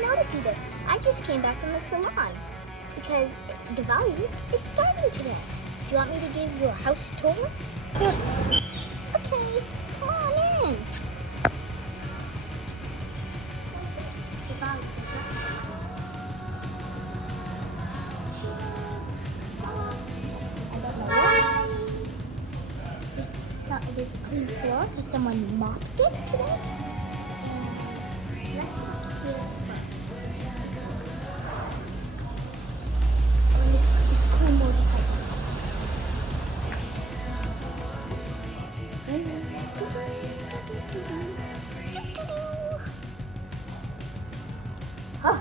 even notice either. I just came back from the salon because Diwali is starting today. Do you want me to give you a house tour? Yes. Okay, come on in. Diwali. There's a clean floor because someone mopped it today. And let's go upstairs first. Oh, this clean motorcycle. Huh.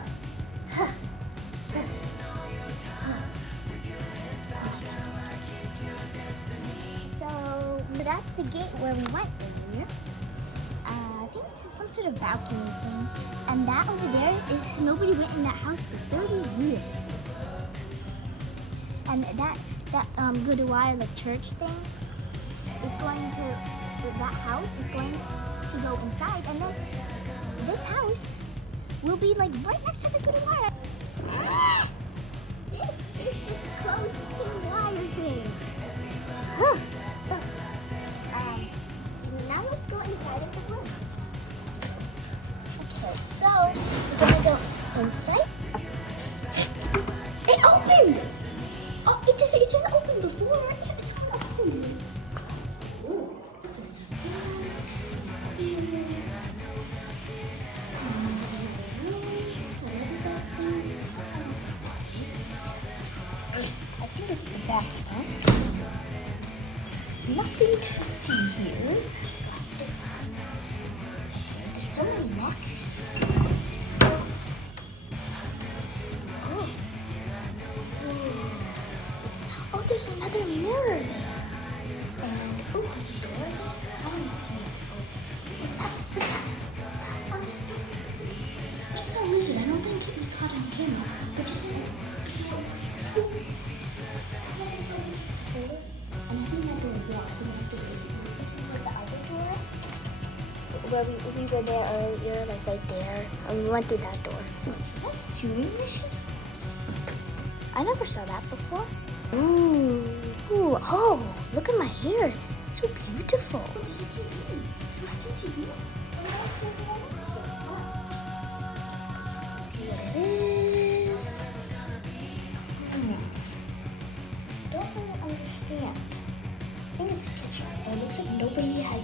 So that's the gate where we went earlier. I think this is some sort of balcony thing. And that over there is nobody went in that house for 30 years. And that Gurdwara, the church thing, it's going to, that house is going to go inside. And then this house will be like right next to the Gurdwara. This is the close pin wire thing. Now let's go inside of the rooms. Okay, so we're gonna go inside. It opened! Oh, it didn't open before. Yeah, it's not open. Ooh. I think it's the back, huh? Nothing to see here. There's so many locks. Oh, there's another mirror there. And oh, there's a door there. I want to see it. What's that? What's that? On the door? Just a lizard. I don't think we caught on camera. But just and I think that door is locked, so we have to wait. This is the other door. Where we were there earlier, like right there. And we went through that door. Is that a sewing machine? I never saw that before. Ooh. Oh, look at my hair. It's so beautiful. Oh, there's a TV. There's two TVs. Let's see what it is. Don't really understand. I think it's a kitchen. But it looks like nobody has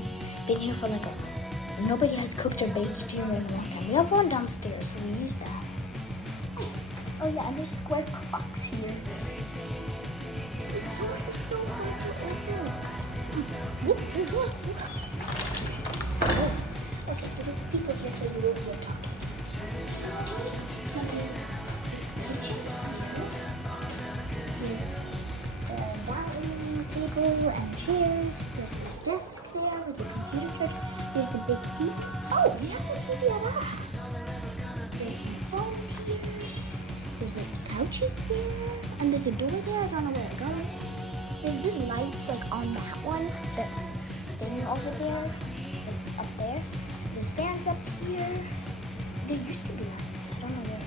been here for nobody has cooked or baked here in a long time. We have one downstairs, so we use that. Oh yeah, and there's square clocks here. This door is so hard to open. Okay, so there's people here, so we will hear talking. So there's this kitchen. There's the dining table and chairs. There's a desk there with a computer fridge. There's the big TV. Oh, we have a TV at last. There's some phones here. There's couches there, and there's a door there. I don't know where it goes. There's just lights like on that one, that thing over there, like up there. There's fans up here. There used to be lights. I don't know where.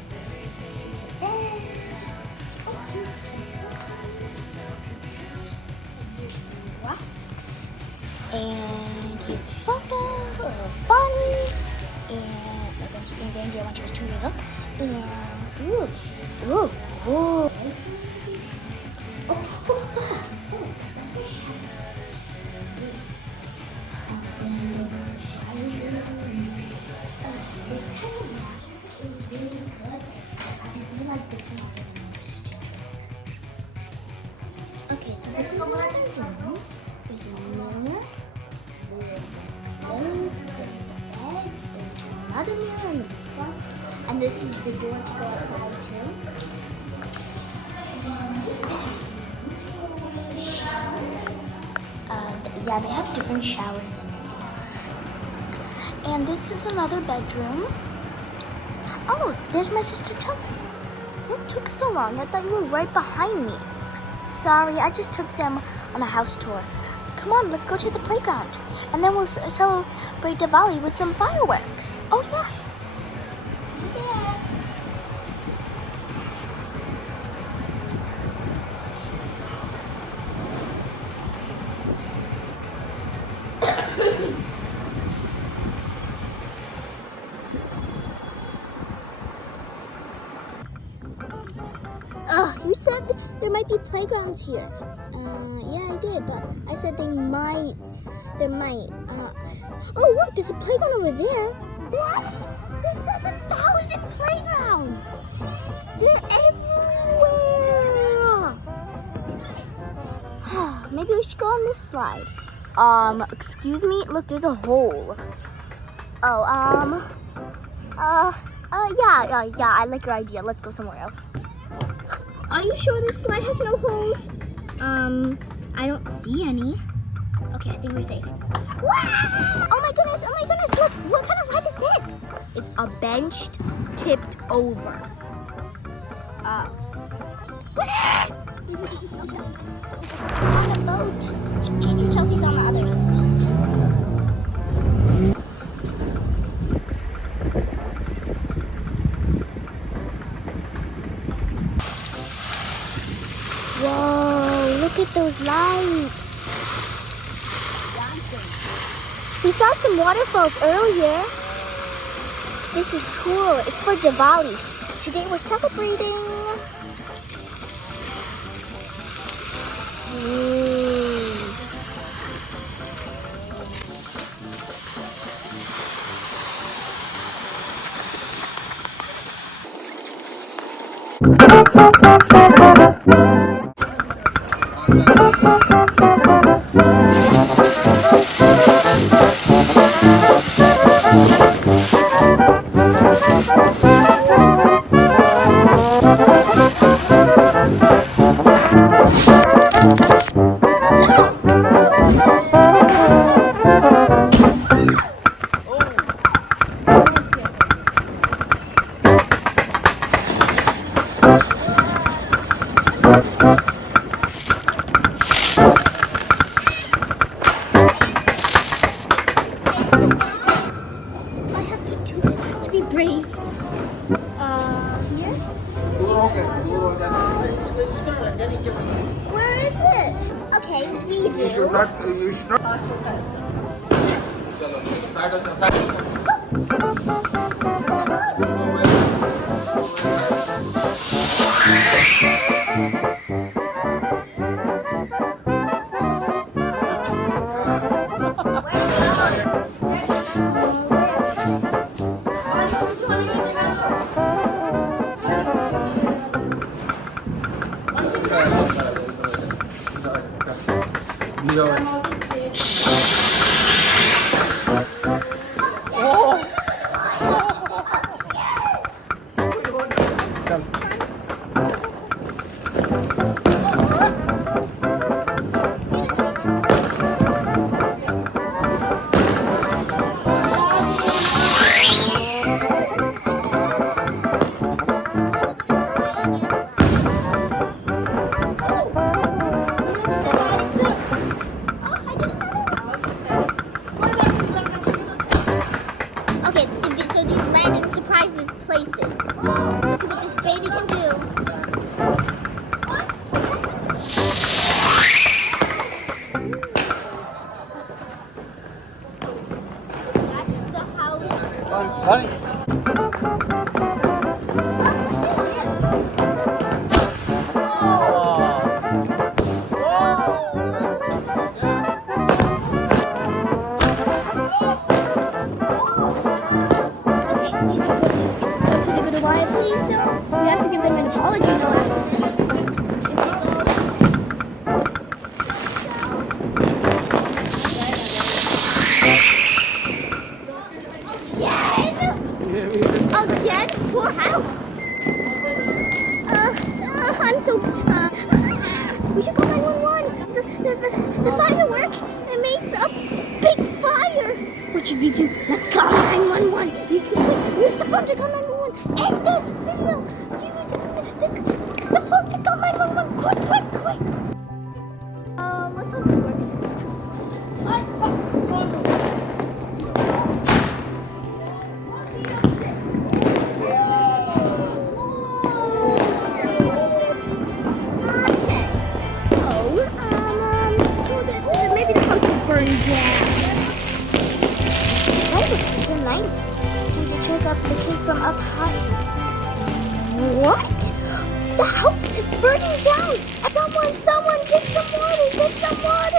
There's a bed. Oh, here's some curtains. And here's some rocks. And here's a photo of a bunny. And like when she came to India when she was 2 years old. And ooh. Oh, that's my shadow. This kind of magic is really good. I really like this one. Just to drink. Okay, so this is another room. There's a mirror. There's the bed. There's another mirror in the closet. And this is the door to go outside too. So there's a new bathroom. Yeah, they have different showers in it. And this is another bedroom. Oh, there's my sister Chelsea. What took so long? I thought you were right behind me. Sorry, I just took them on a house tour. Come on, let's go to the playground. And then we'll celebrate Diwali with some fireworks. Oh yeah. See you there. there might be playgrounds here. Yeah, I did, but I said there might. Oh, look, there's a playground over there. What? There's 7,000 playgrounds. They're everywhere. Maybe we should go on this slide. Excuse me? Look, there's a hole. Oh, yeah, I like your idea. Let's go somewhere else. Are you sure this slide has no holes? I don't see any. Okay, I think we're safe. Wow! Oh my goodness, look, what kind of ride is this? It's a bench tipped over. On a boat. Ginger Chelsea's on the other seat. Whoa, look at those lights. We saw some waterfalls earlier. This is cool. It's for Diwali. Today we're celebrating. Where is it? Okay, we do. You should not. So these land and surprises places. Let's see what this baby can do. That's the house. Honey. Again? Poor house. I'm so. We should call 911. The firework it makes a big fire. What should we do? Let's call 911. We're supposed to call 911. End the video. Use the phone to call 911. Quick. Let's hope this works. So nice. Time to check out the cave from up high. What? The house is burning down. Someone, get some water, get some water.